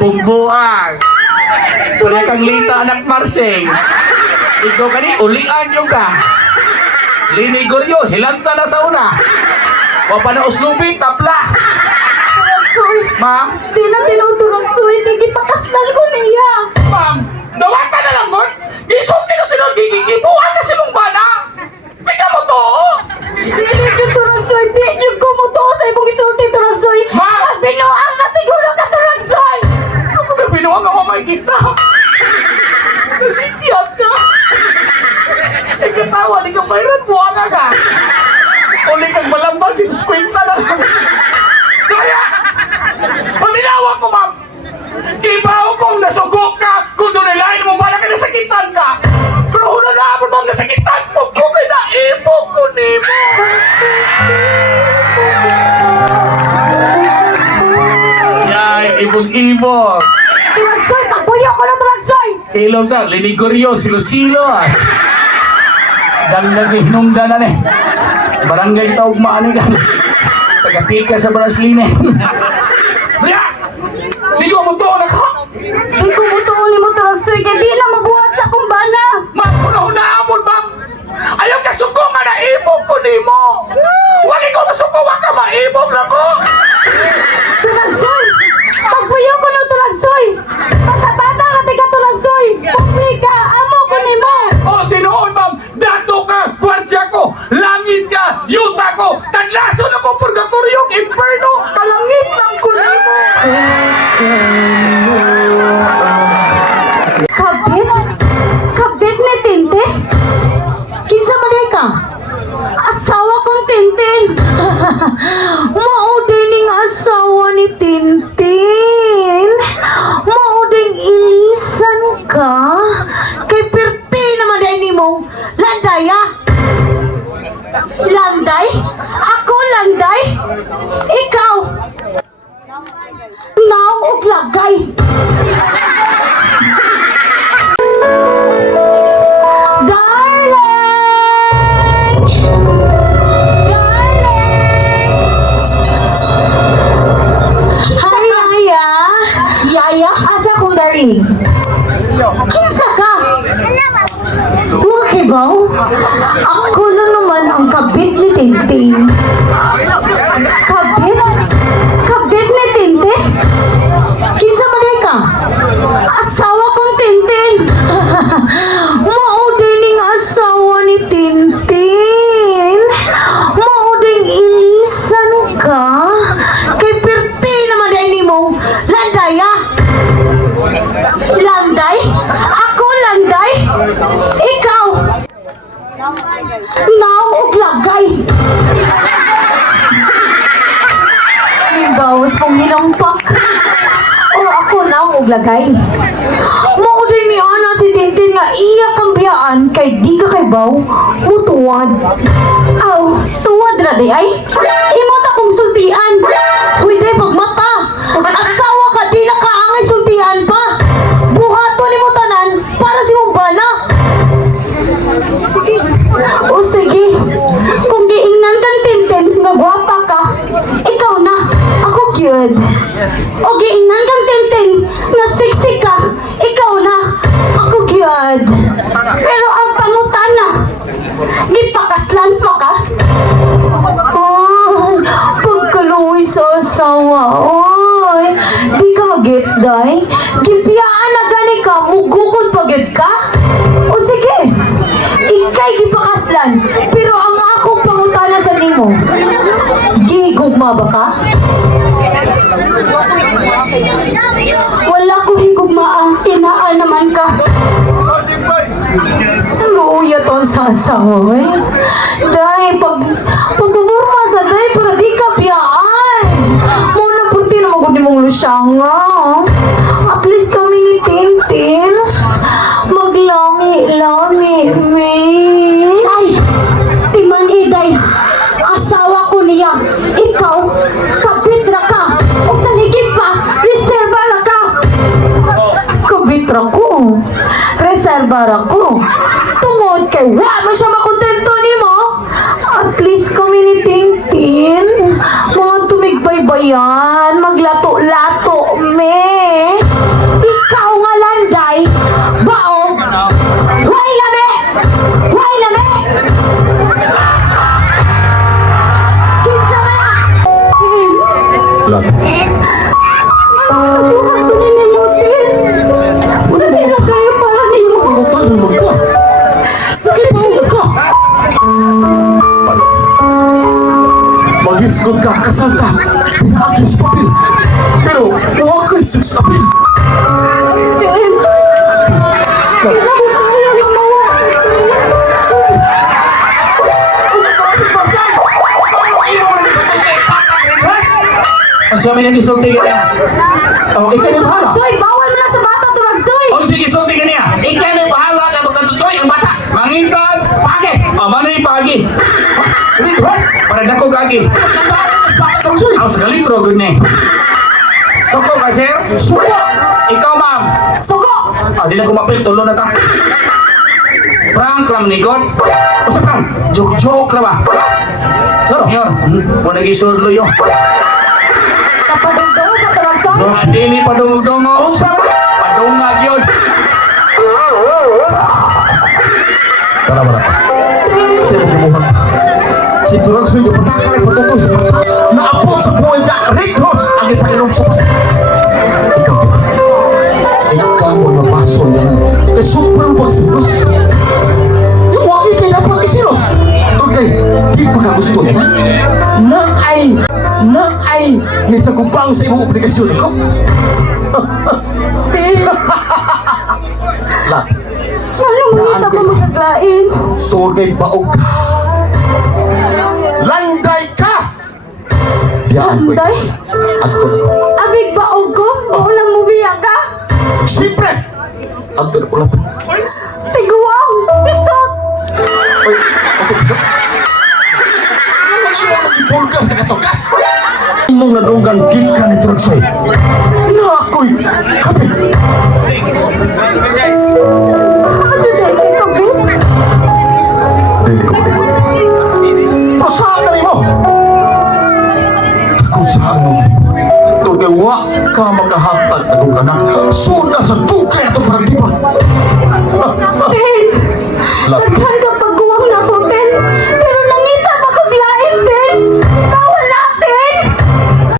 Mapungbuang. Tuloy kang lita anak Marseng. Ikaw kani, ulian yung ka. Linigoryo, hilanta na sa una. Wapa na uslubing, tapla. Soy, Ma'am? di na tinuturong soy, gigipakaslan ko niya. Ma'am, nawata na lang mo. Isulti ko sila, gigigibuhan kasi mong bana. Tika mo to. Di jud turong soy, di jud ko mo to sa ibong isulti turong soy. Ma! Binuang na siguro ka turong soy. Ako na binuang nga mamay kita. Nasipiyat ka. Ikatawa, di ka bayran mo ang ka. Uli kang malambang, sinuskwenta na lang. Kaya, pamilawak ko, ma'am. Kibaw kong nasugo ka kung doon nilain mo ba na kinasakitan ka. Pero una na ako bang nasakitan mo kung kinaipo ko ni mo. Yay, ibon-ibon. Turong soy, pagbuyo ko na turong soy. Ilong sa, linigoryo, silo-silo ah. Dagdag hinungdan na eh. Barangay taog maani ka. Taga-pika sa Brasilina. Maya! Ligo mo to, anak ha? Di ko mo to ni mo turong soy, kaya di na mabuhat sa kumbana. Ma'am, una-una-amon, ma'am. Ayaw ka suko nga na ibog ko ni mo. Wagi ko masuko, wag ka maibog na ko. Turong soy, pagbuyo ko na turong soy. Bata-bata ka tiga turong soy. Pagbuyo ka, amo ko ni mo. O, tinoon, ma'am. Dato ka, kwartya ko. Langit ka, yuta ko. Taglaso na ko, purgatoryong inferno. Kalangit lang ko ni mo. Kabit? Kabit ni Tinte? Kinsa man ka? Asawa kong Tintin. Mauding asawa ni Tintin. Mauding ilisan ka. Kay pirti naman day ni mong landay ah. Landay? Ako landay? Ikaw? Naong og lagay. Yaya, asa kong darling? Kinsa ka? Mga kibaw? Ako lang naman ang kabit ni Tintin. Kabit? Kabit ni Tinte? Kinsa man ka? Asawa kong Tintin. Mauding asawa ni Tintin. Mauding ilisan ka. Kay pirti naman ay ni mong landay ah. Landay? Ako landay? Ikaw? Naong og lagay. Bawas kong nilampak. O ako naong og lagay. Maudin ni Ana si Tintin nga iya kang biyaan kay di ka kay baw mutuwad. Aw, tuwad ra day ay. Imo ta kong sultian. Huy day pagmata. Asawa ka di na kaangay sultian pa. Buhato ni mo tanan para si mong bana. O sige. Kung giingnan kang Tintin nga gwapa ka, ikaw na. Ako cute. O giingnan kang Tintin na sexy ka, ikaw na. Ako cute. Pero ang pangutana, gipakaslan pa ka? Ay, pagkaluwi sa asawa. Ay, di ka gets, day? Gipiyaan na gani ka, mugukod pagit ka? O sige, ikay gipakaslan, pero ang akong pangutana sa nimo, gigugma ba ka? Wala ko higugma, inaan naman ka. Luya ton sa asawa, eh. Day, pagbuburma sa day, para di ka piyaan. Muna puti na magod ni mong lusyanga. At least kami ni Tintin. Maglangi-langi, me. Ay, timan iday. Asawa ko niya. Ikaw, kapitra ka. O sa ligid pa, reserva na ka. Kabitra ko. Reserva ra ko. Tungod kay wa man siya makontento ni mo. At least kami ni Tintin. Mga tumigbaybayan. Maglato-lato, me. Lat. Nabuhat ko ni Motin. Dali na kayo para niyo. Tanong mo ka. Sakit mo ka. Mag-isgot ka, kasal ka. Pinagis papel. Pero, huwag ko'y 6 April. Ken. Ilabi tayo ng mawa. Ang sabi ng isulti ka niya. Oh, ikaw yung bahala. Soy, bawal mo na sa bata turag soy. O sige, isulti ka niya. Ikaw na bahala na magkatutoy ang bata. Mangintad. Pagi. O, mano yung pagi? Para dako gagi. Ako sa kalitro, good na. Soko ka, sir? Soko. Ikaw, ma'am. Suko. Di na kumapil, tulo na ta. Prank lang ni God. O sa prank? Joke na ba? Ano? Yun. Kung nag-isurlo yun. Napadugdog ka turag soy. Di ni padungdong o. Padungag yun. Para. Siya mo kumuha. Si Turang Soy, yung patakal ay patutoy sa bata. Naapot sa buhay niya, Rickross, ang ipainom sa bata. Ikaw, ikaw mga baso niya na. Eh, sobrang pagsilos. Yung wag ikay na pag-isilos. Tugay, di pa ka gusto niya. Naay, ni sa kupang sa imong obligasyon ko. Lah, Anong kita pa magaglain? Tugay baog ka. Landay ka! Biyaan ko. Landay? Agton ko. Abig baog ko? Maulang mo biya ka? Siyempre! Agton ko lang. Tiguang! Isot! Uy, kasi ito. Ano imo nang ibulgas na katokas? Imong nadugang gika ni Trugsoy. Nakoy! Kape! Ano na ikikabit? Dili ko pala. Pero saan na mo? Kung saan mo? Tugawa ka makahatag na kong anak. Suda sa tukay na ito parang tipan. Hey! Lati. Naghan ka